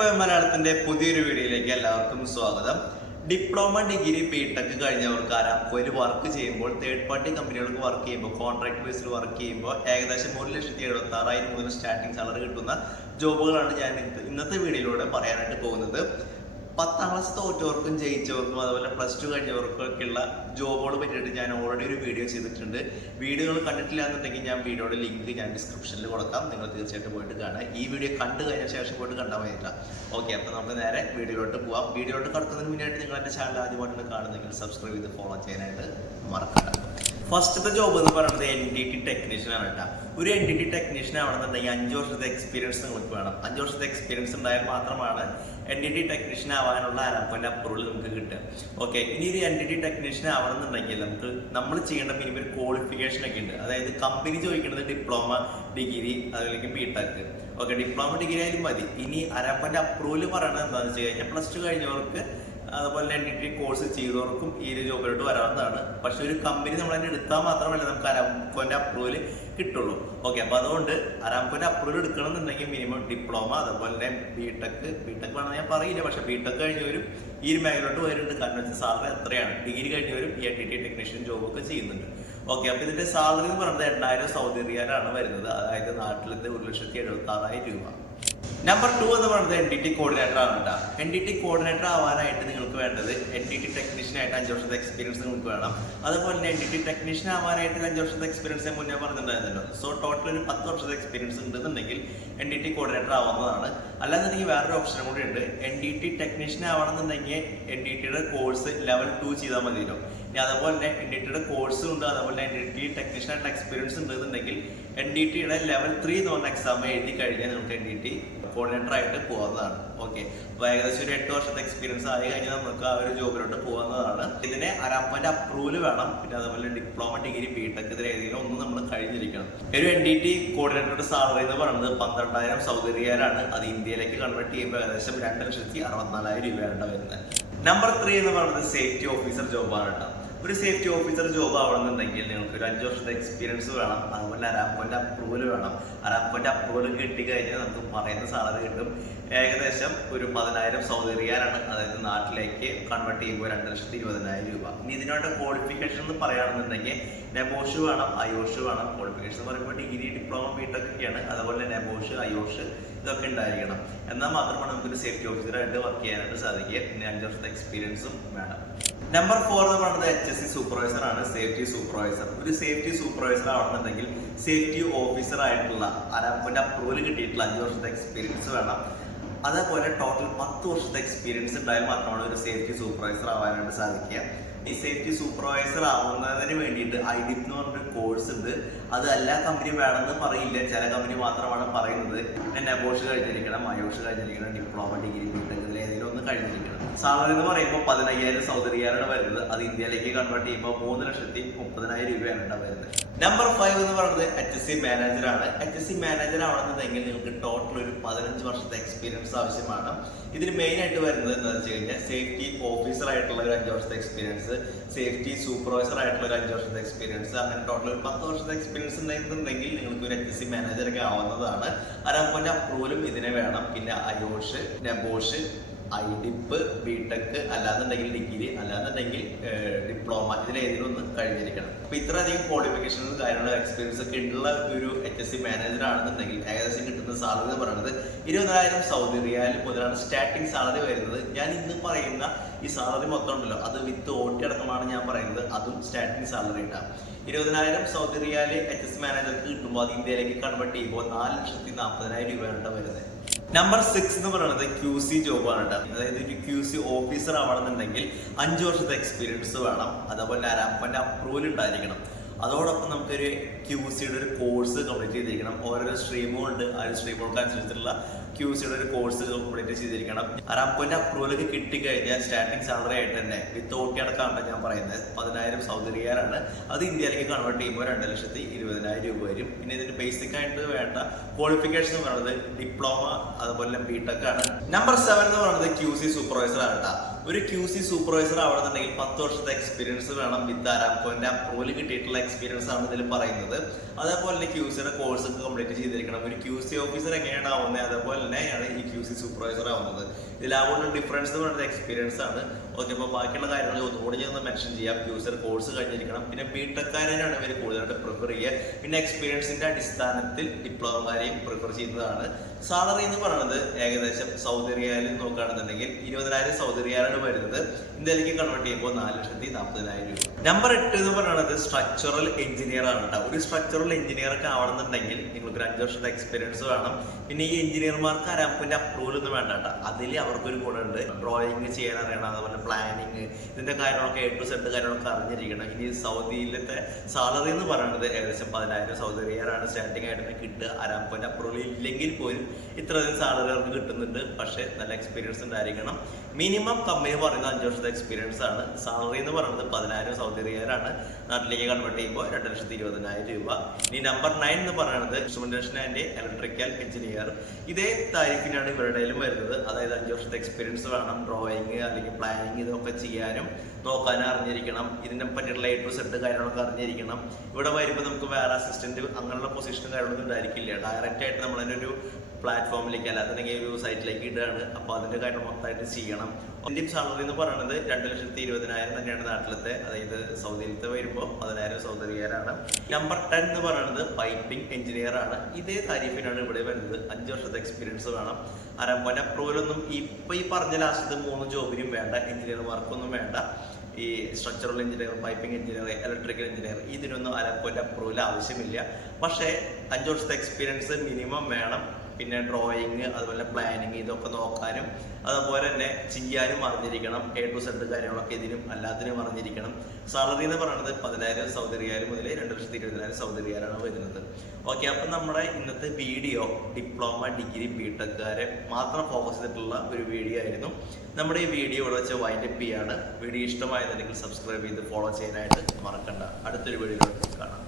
പോയ മലയാളത്തിന്റെ പുതിയൊരു വീഡിയോയിലേക്ക് എല്ലാവർക്കും സ്വാഗതം. ഡിപ്ലോമ ഡിഗ്രി ബി ടെക് കഴിഞ്ഞവർക്ക് അരാംകോയിൽ വർക്ക് ചെയ്യുമ്പോൾ തേർഡ് പാർട്ടി കമ്പനികൾക്ക് വർക്ക് ചെയ്യുമ്പോൾ കോൺട്രാക്ട് ബേസിൽ വർക്ക് ചെയ്യുമ്പോൾ ഏകദേശം ഒരു ലക്ഷത്തി എഴുപത്തി ആറായിരം മുതൽ സ്റ്റാർട്ടിംഗ് സാലറി കിട്ടുന്ന ജോബുകളാണ് ഞാൻ ഇന്നത്തെ വീഡിയോയിലൂടെ പറയാനായിട്ട് പോകുന്നത്. പത്താം ക്ലാസ് തോറ്റവർക്കും ജയിച്ചവർക്കും അതുപോലെ പ്ലസ് ടു കഴിഞ്ഞവർക്കൊക്കെയുള്ള ജോബുകൾ പറ്റിയിട്ട് ഞാൻ ഓൾറെഡി ഒരു വീഡിയോ ചെയ്തിട്ടുണ്ട്. വീഡിയോകൾ കണ്ടിട്ടില്ല എന്നുണ്ടെങ്കിൽ ഞാൻ വീഡിയോയുടെ ലിങ്ക് ഞാൻ ഡിസ്ക്രിപ്ഷനിൽ കൊടുക്കാം. നിങ്ങൾ തീർച്ചയായിട്ടും പോയിട്ട് കാണുക. ഈ വീഡിയോ കണ്ടു കഴിഞ്ഞ ശേഷം പോയിട്ട് കണ്ടാൽ മതിയില്ല. ഓക്കെ അപ്പോൾ നമുക്ക് നേരെ വീഡിയോയിലോട്ട് പോവാം. വീഡിയോയിലോട്ട് കടക്കുന്നതിന് മുന്നേ നിങ്ങൾ എന്റെ ചാനൽ ആദ്യമായിട്ട് കാണുന്നെങ്കിൽ സബ്സ്ക്രൈബ് ചെയ്ത് ഫോളോ ചെയ്യാനായിട്ട് മറക്കണ്ട. ഫസ്റ്റത്തെ ജോബ് എന്ന് പറയുന്നത് എൻ ഡി ടി ടെക്നീഷ്യൻ ആണ് കേട്ടോ ഒരു എൻ ഡി ടി ടെക്നീഷ്യൻ ആവണമെന്നുണ്ടെങ്കിൽ അഞ്ച് വർഷത്തെ എക്സ്പീരിയൻസ് നിങ്ങൾക്ക് വേണം. അഞ്ച് വർഷത്തെ എക്സ്പീരിയൻസ് ഉണ്ടായാൽ മാത്രമാണ് എൻ ഡി ടി ടെക്നീഷ്യൻ ആവാനുള്ള അലപ്പന്റെ അപ്രൂവൽ നമുക്ക് കിട്ടുക. ഓക്കെ ഇനി ഒരു എൻ ഡി ടി ടെക്നീഷ്യൻ ആവണമെന്നുണ്ടെങ്കിൽ നമുക്ക് നമ്മൾ ചെയ്യേണ്ട മിനിമം ക്വാളിഫിക്കേഷൻ ഒക്കെ ഉണ്ട്. അതായത് കമ്പനി ചോദിക്കുന്നത് ഡിപ്ലോമ ഡിഗ്രി അതിലേക്ക് B tech okay diploma degree ആയാലും മതി. ഇനി അരപ്പന്റെ അപ്രൂവൽ പറയണത് എന്താണെന്ന് വെച്ച് കഴിഞ്ഞാൽ പ്ലസ് ടു കഴിഞ്ഞവർക്ക് അതുപോലെ തന്നെ ഡിഗ്രി കോഴ്സ് ചെയ്തവർക്കും ഈ ഒരു ജോബിലോട്ട് വരാവുന്നതാണ്. പക്ഷെ ഒരു കമ്പനി നമ്മൾ തന്നെ എടുത്താൽ മാത്രമല്ല നമുക്ക് അരാംകോന്റെ അപ്രൂവൽ കിട്ടുള്ളൂ. ഓക്കെ അപ്പൊ അതുകൊണ്ട് അരാംകോന്റെ അപ്രൂവൽ എടുക്കണം എന്നുണ്ടെങ്കിൽ മിനിമം ഡിപ്ലോമ അതുപോലെ തന്നെ ബിടെക് ടെക് ബി ടെക് വേണമെന്ന് ഞാൻ പറയില്ല. പക്ഷെ ബിടെക് കഴിഞ്ഞവരും ഈ ഒരു മേഖലയിലോട്ട് വരുന്നുണ്ട് കാരണം വെച്ചാൽ സാലറി എത്രയാണ്? ഡിഗ്രി കഴിഞ്ഞവരും ഈ ടി ടി ടെക്നീഷ്യൻ ജോബൊക്കെ ചെയ്യുന്നുണ്ട്. ഓക്കെ അപ്പൊ ഇതിന്റെ സാലറി എന്ന് പറയുന്നത് എണ്ണായിരം സൗദി റിയാലാണ് വരുന്നത്. അതായത് നാട്ടിലത്തെ ഒരു ലക്ഷത്തി എഴുപത്തി ആറായിരം രൂപ. നമ്പർ ടു എന്ന് പറയുന്നത് എൻ ഡി ടി കോർഡിനേറ്റർ ആണ് എൻ ഡി ടി കോർഡിനേറ്റർ ആവാനായിട്ട് നിങ്ങൾക്ക് വേണ്ടത് എൻ ഡി ടി ടെക്നീഷ്യൻ ആയിട്ട് അഞ്ച് വർഷത്തെ എക്സ്പീരിയൻസ് നിങ്ങൾക്ക് വേണം. അതുപോലെ തന്നെ എൻ ഡി ടി ടെക്നീഷ്യൻ ആവാനായിട്ട് അഞ്ച് വർഷത്തെ എക്സ്പീരിയൻസ് മുന്നേ പറഞ്ഞിട്ടുണ്ടായിരുന്നല്ലോ. സോ ടോട്ടൽ ഒരു പത്ത് വർഷത്തെ എക്സ്പീരിയൻസ് ഉണ്ടെന്നുണ്ടെങ്കിൽ എൻ ഡി ടി കോർഡിനേറ്റർ ആവുന്നതാണ്. അല്ലാന്നുണ്ടെങ്കിൽ വേറൊരു ഓപ്ഷൻ കൂടി ഉണ്ട്. എൻ ഡി ടി ടെക്നീഷ്യൻ ആവണമെന്നുണ്ടെങ്കിൽ എൻ ഡി ടിയുടെ കോഴ്സ് ലെവൽ ടു ചെയ്താൽ മതിയല്ലോ. ഇനി അതുപോലെ തന്നെ എൻ ഡി ടിയുടെ കോഴ്സ് ഉണ്ട്. അതുപോലെ എൻ ഡി ടി ടെക്നീഷ്യൻ ആയിട്ട് എക്സ്പീരിയൻസ് ഉണ്ടെന്നുണ്ടെങ്കിൽ എൻ ഡി ടിയുടെ ലെവൽ ത്രീ എന്ന് പറഞ്ഞ എക്സാം എഴുതി കഴിഞ്ഞാൽ നമുക്ക് എൻ ഡി ടി കോർഡിനേറ്റർ ആയിട്ട് പോകുന്നതാണ് ഓക്കെ അപ്പൊ ഏകദേശം ഒരു എട്ട് വർഷത്തെ എക്സ്പീരിയൻസ് ആയി കഴിഞ്ഞാൽ നമുക്ക് ആ ഒരു ജോബിലോട്ട് പോകുന്നതാണ് ഇതിന് അരാപ്പന്റെ അപ്രൂവൽ വേണം. പിന്നെ അതുപോലെ ഡിപ്ലോമ ഡിഗ്രി ബി ടെക് ഇതിൽ ഏതെങ്കിലും ഒന്ന് നമ്മൾ കഴിഞ്ഞിരിക്കണം. ഒരു എൻ ഡി ടി കോർഡിനേറ്ററുടെ സാലറി എന്ന് പറയുന്നത് പന്ത്രണ്ടായിരം സൗദി റിയാലാണ് അത് ഇന്ത്യയിലേക്ക് കൺവേർട്ട് ചെയ്യുമ്പോൾ ഏകദേശം രണ്ട് ലക്ഷത്തി അറുപത്തിനാലായിരം രൂപയാണ് വരുന്നത്. നമ്പർ ത്രീ എന്ന് പറയുന്നത് സേഫ്റ്റി ഓഫീസർ ജോബാണ് കേട്ടോ. ഒരു സേഫ്റ്റി ഓഫീസർ ജോബ് ആവണമെന്നുണ്ടെങ്കിൽ നിങ്ങൾക്ക് ഒരു അഞ്ച് വർഷത്തെ എക്സ്പീരിയൻസ് വേണം. അതുപോലെ അരാപ്പോന്റെ അപ്രൂവൽ വേണം. അരാപ്പോന്റെ അപ്രൂവൽ കിട്ടി കഴിഞ്ഞാൽ നമുക്ക് പറയുന്ന സാലറി കിട്ടും. ഏകദേശം ഒരു പതിനായിരം സൗദി റിയാലാണ് അതായത് നാട്ടിലേക്ക് കൺവേർട്ട് ചെയ്യുമ്പോൾ രണ്ട് ലക്ഷത്തി ഇരുപതിനായിരം രൂപ. ഇനി ഇതിനോട്ട് ക്വാളിഫിക്കേഷൻ എന്ന് പറയുകയാണെന്നുണ്ടെങ്കിൽ നെബോഷ് വേണം അയോഷ് വേണം. ക്വാളിഫിക്കേഷൻ എന്ന് പറയുമ്പോൾ ഡിഗ്രി ഡിപ്ലോമ ബിടെക് അതുപോലെ നെബോഷ് അയോഷ് ഇതൊക്കെ ഉണ്ടായിരിക്കണം. എന്നാൽ മാത്രമാണ് നമുക്കൊരു സേഫ്റ്റി ഓഫീസറായിട്ട് വർക്ക് ചെയ്യാനായിട്ട് സാധിക്കുക പിന്നെ അഞ്ച് വർഷത്തെ എക്സ്പീരിയൻസും വേണം. നമ്പർ ഫോർ എന്ന് പറയുന്നത് എച്ച് എസ് സി സൂപ്പർവൈസർ ആണ് സേഫ്റ്റി സൂപ്പർവൈസർ ഒരു സേഫ്റ്റി സൂപ്പർവൈസർ ആവണമെന്നുണ്ടെങ്കിൽ സേഫ്റ്റി ഓഫീസർ ആയിട്ടുള്ള അരാപ്പിന്റെ അപ്രൂവൽ കിട്ടിയിട്ടുള്ള അഞ്ച് വർഷത്തെ എക്സ്പീരിയൻസ് വേണം. അതേപോലെ ടോട്ടൽ പത്ത് വർഷത്തെ എക്സ്പീരിയൻസ് ഉണ്ടായാൽ മാത്രമാണ് ഒരു സേഫ്റ്റി സൂപ്പർവൈസർ ആവാനായിട്ട് സാധിക്കുക. ഈ സേഫ്റ്റി സൂപ്പർവൈസർ ആവുന്നതിന് വേണ്ടിയിട്ട് ഐ ഡി എന്ന് പറഞ്ഞൊരു കോഴ്സ് ഉണ്ട്. അത് എല്ലാ കമ്പനിയും വേണമെന്ന് പറയില്ല. ചില കമ്പനി മാത്രമാണ് പറയുന്നത്. ഞാൻ നെബോഷ് കഴിഞ്ഞിരിക്കണം അയോഷ് കഴിഞ്ഞിരിക്കണം ഡിപ്ലോമ ഡിഗ്രി ബിടെക് ഇതിൽ കഴിഞ്ഞിരിക്കുന്നത്. സാലറി എന്ന് പറയുമ്പോൾ പതിനയ്യായിരം സൗദി റിയാലാണ് വരുന്നത്. അത് ഇന്ത്യയിലേക്ക് കൺവേർട്ട് ചെയ്യുമ്പോൾ മൂന്ന് ലക്ഷത്തി മുപ്പതിനായിരം രൂപയാണ് ഉണ്ടാവുന്നത് നമ്പർ ഫൈവ് എന്ന് പറയുന്നത് എച്ച് എസ് സി മാനേജറാണ് എച്ച് എസ് സി മാനേജർ ആവണമെന്നുണ്ടെങ്കിൽ നിങ്ങൾക്ക് ടോട്ടൽ ഒരു പതിനഞ്ച് വർഷത്തെ എക്സ്പീരിയൻസ് ആവശ്യമാണ്. ഇതിന് മെയിൻ ആയിട്ട് വരുന്നത് എന്ന് വെച്ച് കഴിഞ്ഞാൽ സേഫ്റ്റി ഓഫീസർ ആയിട്ടുള്ള ഒരു അഞ്ച് വർഷത്തെ എക്സ്പീരിയൻസ് സേഫ്റ്റി സൂപ്പർവൈസർ ആയിട്ടുള്ള ഒരു അഞ്ച് വർഷത്തെ എക്സ്പീരിയൻസ് അങ്ങനെ ടോട്ടൽ ഒരു പത്ത് വർഷത്തെ എക്സ്പീരിയൻസ് ഉണ്ടെന്നുണ്ടെങ്കിൽ നിങ്ങൾക്ക് ഒരു എച്ച് എസ് സി മാനേജർ ഒക്കെ ആവുന്നതാണ്. അരാമ്പോന്റെ അപ്രൂവലും ഇതിനെ വേണം. പിന്നെ IOSH NEBOSH I dip B tech അല്ലാന്നുണ്ടെങ്കിൽ ഡിഗ്രി അല്ലാന്നുണ്ടെങ്കിൽ ഡിപ്ലോമ ഇതിലേതെങ്കിലും ഒന്ന് കഴിഞ്ഞിരിക്കണം. അപ്പൊ ഇത്രയധികം ക്വാളിഫിക്കേഷനും കാര്യങ്ങളും എക്സ്പീരിയൻസ് ഒക്കെ ഉള്ള ഒരു എച്ച് എസ് സി മാനേജർ ആണെന്നുണ്ടെങ്കിൽ ഏകദേശം കിട്ടുന്ന സാലറി എന്ന് പറയുന്നത് ഇരുപതിനായിരം സൗദി റിയാൽ മുതലാണ് സ്റ്റാർട്ടിംഗ് സാലറി വരുന്നത്. ഞാൻ ഇന്ന് പറയുന്ന ഈ സാലറി മൊത്തം ഉണ്ടല്ലോ അത് വിത്ത് ഓട്ടി അടക്കമാണ് ഞാൻ പറയുന്നത്. അതും സ്റ്റാർട്ടിംഗ് സാലറി ഉണ്ടാകും ഇരുപതിനായിരം സൗദി റിയാൽ എച്ച് എസ് മാനേജർക്ക് കിട്ടുമ്പോൾ അത് ഇന്ത്യയിലേക്ക് കൺവേർട്ട് ചെയ്യുമ്പോൾ നാല് ലക്ഷത്തി നാൽപ്പതിനായിരം രൂപയാണ് വരുന്നത്. നമ്പർ സിക്സ് എന്ന് പറയുന്നത് ക്യൂ സി ജോബാണ് കേട്ടോ അതായത് ഒരു ക്യൂ സി ഓഫീസർ ആവണമെന്നുണ്ടെങ്കിൽ അഞ്ച് വർഷത്തെ എക്സ്പീരിയൻസ് വേണം. അതേപോലെ അപ്പന്റെ അപ്രൂവൽ ഉണ്ടായിരിക്കണം. അതോടൊപ്പം നമുക്കൊരു ക്യൂ സിയുടെ ഒരു കോഴ്സ് കംപ്ലീറ്റ് ചെയ്തിരിക്കണം. ഓരോരോ സ്ട്രീമും ഉണ്ട്. ആ ഒരു സ്ട്രീമുകൾക്ക് അനുസരിച്ചുള്ള ക്യൂ സിയുടെ ഒരു കോഴ്സ് കംപ്ലീറ്റ് ചെയ്തിരിക്കണം. അരാപ്പോന്റെ അപ്രൂവൽ ഒക്കെ കിട്ടിക്കഴിഞ്ഞാൽ സ്റ്റാർട്ടിംഗ് സാലറി ആയിട്ട് തന്നെ വിത്ത് ഓട്ടി അടക്കമാണ് ഞാൻ പറയുന്നത് പതിനായിരം സൗദി റിയാലാണ് അത് ഇന്ത്യയിലേക്ക് കൺവേർട്ട് ചെയ്യുമ്പോൾ രണ്ട് ലക്ഷത്തി ഇരുപതിനായിരം രൂപ വരും. പിന്നെ ഇതിന് ബേസിക് ആയിട്ട് വേണ്ട ക്വാളിഫിക്കേഷൻ എന്ന് പറയുന്നത് ഡിപ്ലോമ അതുപോലെ ബി ടെക് ആണ്. നമ്പർ സെവൻ എന്ന് പറയുന്നത് ക്യൂ സി സൂപ്പർവൈസർ ആണ് കേട്ടോ ഒരു ക്യൂ സി സൂപ്പർവൈസർ ആവണമെന്നുണ്ടെങ്കിൽ പത്ത് വർഷത്തെ എക്സ്പീരിയൻസ് വേണം വിത്ത് ആരാംകോന്റെ അപ്രൂവൽ കിട്ടിയിട്ടുള്ള എക്സ്പീരിയൻസ് ആണ് ഇതിൽ പറയുന്നത്. അതേപോലെ തന്നെ ക്യൂ സിയുടെ കോഴ്സ് ഒക്കെ കംപ്ലീറ്റ് ചെയ്തിരിക്കണം. ഒരു ക്യൂ സി ഓഫീസർ എങ്ങനെയാണ് ആവുന്നത്? അതേപോലെ തന്നെയാണ് ഈ ക്യൂ സി സൂപ്പർവൈസർ ആവുന്നത്. ഇതിലാവുന്ന ഡിഫറൻസ് എന്ന് പറയുന്നത് എക്സ്പീരിയൻസ് ആണ്. ഓക്കെ അപ്പോൾ ബാക്കിയുള്ള കാര്യങ്ങൾ ഒന്നുകൂടി ഞാൻ ഒന്ന് മെൻഷൻ ചെയ്യാം. യൂസർ കോഴ്സ് കഴിഞ്ഞിരിക്കണം. പിന്നെ ബിടെക്കാരെയാണ് ഇവർ കൂടുതലായിട്ട് പ്രിഫർ ചെയ്യുക. പിന്നെ എക്സ്പീരിയൻസിന്റെ അടിസ്ഥാനത്തിൽ ഡിപ്ലോമക്കാരെയും പ്രിഫർ ചെയ്യുന്നതാണ്. സാലറി എന്ന് പറയുന്നത് ഏകദേശം സൗദി റിയാലിൽ നോക്കുകയാണെന്നുണ്ടെങ്കിൽ ഇരുപതിനായിരം സൗദി റിയാലാണ് വരുന്നത്. ഇന്ത്യയിലേക്ക് കൺവേർട്ട് ചെയ്യുമ്പോൾ നാല് ലക്ഷത്തി നാൽപ്പതിനായിരം രൂപ. നമ്പർ എട്ട് എന്ന് പറയുന്നത് സ്ട്രക്ചറൽ എഞ്ചിനീയർ ആണ് കേട്ടോ ഒരു സ്ട്രക്ചറൽ എഞ്ചിനീയർ ഒക്കെ ആവണമെന്നുണ്ടെങ്കിൽ നിങ്ങൾക്ക് ഒരു അഞ്ച് വർഷത്തെ എക്സ്പീരിയൻസ് വേണം. പിന്നെ ഈ എഞ്ചിനീയർമാർക്ക് അരാമ്പിന്റെ അപ്രൂവൽ ഒന്നും വേണ്ട കേട്ടോ അതിൽ അവർക്കൊരു ഗുണമുണ്ട്. ഡ്രോയിങ് ചെയ്യാൻ അറിയണം അതുപോലെ പ്ലാനിങ് ഇതിന്റെ കാര്യങ്ങളൊക്കെ എ ടു സെഡ് കാര്യങ്ങളൊക്കെ അറിഞ്ഞിരിക്കണം. ഇനി സൗദിയിലത്തെ സാലറി എന്ന് പറയുന്നത് ഏകദേശം പതിനായിരം സൗദി ആണ് സ്റ്റാർട്ടിംഗ് ആയിട്ട് കിട്ടുക. അരാമ്പിന്റെ അപ്രൂവൽ ഇല്ലെങ്കിൽ പോലും ഇത്രയധികം സാലറി അവർക്ക് കിട്ടുന്നുണ്ട്. പക്ഷേ നല്ല എക്സ്പീരിയൻസ് ഉണ്ടായിരിക്കണം. മിനിമം കമ്പനി പറയുന്നത് അഞ്ച് വർഷത്തെ എക്സ്പീരിയൻസ് ആണ്. സാലറി എന്ന് പറയുന്നത് പതിനായിരം സൗദി റിയാലാണ് നാട്ടിലേക്ക് കൺവേർട്ട് ചെയ്യുമ്പോൾ രണ്ട് ലക്ഷത്തി ഇരുപതിനായിരം രൂപ. ഇനി നമ്പർ നയൻ എന്ന് പറയുന്നത് ഇൻസ്ട്രുമെന്റേഷൻ ആൻഡ് ഇലക്ട്രിക്കൽ എഞ്ചിനീയർ ഇതേ താരിഫിനാണ് ഇവരുടെ വരുന്നത്. അതായത് അഞ്ച് വർഷത്തെ എക്സ്പീരിയൻസ് വേണം ഡ്രോയിങ് അല്ലെങ്കിൽ പ്ലാനിങ് ഇതൊക്കെ ചെയ്യാനും നോക്കാനും അറിഞ്ഞിരിക്കണം. ഇതിനെ എ ടു സെറ്റ് കാര്യങ്ങളൊക്കെ അറിഞ്ഞിരിക്കണം. ഇവിടെ വരുമ്പോൾ നമുക്ക് വേറെ അസിസ്റ്റന്റ് അങ്ങനെയുള്ള പൊസിഷനും കാര്യങ്ങളൊന്നും ഉണ്ടായിരിക്കില്ല. ഡയറക്റ്റ് ആയിട്ട് ഒരു പ്ലാറ്റ്ഫോമിലേക്ക് അല്ലാന്നുണ്ടെങ്കിൽ ഒരു സൈറ്റിലേക്ക് ഇടുകയാണ്. അപ്പോൾ അതിന്റെ കാര്യം മൊത്തമായിട്ട് ചെയ്യണം. ഇന്ത്യൻ സാലറി എന്ന് പറയുന്നത് രണ്ട് ലക്ഷത്തി ഇരുപതിനായിരം തന്നെയാണ് നാട്ടിലത്തെ അതായത് സൗദിയിലത്തെ വരുമ്പോൾ പതിനായിരം സൗദി റിയാലാണ് നമ്പർ ടെൻ എന്ന് പറയുന്നത് പൈപ്പിംഗ് എഞ്ചിനീയർ ആണ്. ഇതേ താരിഫിനാണ് ഇവിടെ വരുന്നത്. അഞ്ച് വർഷത്തെ എക്സ്പീരിയൻസ് വേണം. അരമ്പന അപ്രൂവലൊന്നും ഇപ്പൊ ഈ പറഞ്ഞ ലാസ്റ്റത്തെ മൂന്ന് ജോബിനും വേണ്ട എഞ്ചിനീയർ വർക്കൊന്നും വേണ്ട. ഈ structural engineer piping engineer electrical engineer ഇതിനൊന്നും അരപ്പോന്റെ അപ്രൂവൽ ആവശ്യമില്ല. പക്ഷേ അഞ്ച് വർഷത്തെ എക്സ്പീരിയൻസ് മിനിമം വേണം. പിന്നെ ഡ്രോയിങ് അതുപോലെ പ്ലാനിങ് ഇതൊക്കെ നോക്കാനും അതുപോലെ തന്നെ ചെയ്യാനും അറിഞ്ഞിരിക്കണം. എ ടു സെഡ് കാര്യങ്ങളൊക്കെ ഇതിനും അല്ലാത്തിനും അറിഞ്ഞിരിക്കണം. സാലറി എന്ന് പറയുന്നത് പതിനായിരം സൗദി റിയാൽ മുതൽ രണ്ട് ലക്ഷത്തി ഇരുപതിനായിരം സൗദി റിയാലാണ് വരുന്നത്. ഓക്കെ അപ്പം നമ്മുടെ ഇന്നത്തെ വീഡിയോ ഡിപ്ലോമ ഡിഗ്രി ബി ടെക്കാരെ മാത്രം ഫോക്കസ് ചെയ്തിട്ടുള്ള ഒരു വീഡിയോ ആയിരുന്നു. നമ്മുടെ ഈ വീഡിയോ ഇവിടെ വെച്ച് വൈൻഡപ്പ് ചെയ്യാണ്. വീഡിയോ ഇഷ്ടമായതെങ്കിൽ സബ്സ്ക്രൈബ് ചെയ്ത് ഫോളോ ചെയ്യാനായിട്ട് മറക്കണ്ട. അടുത്തൊരു വീഡിയോ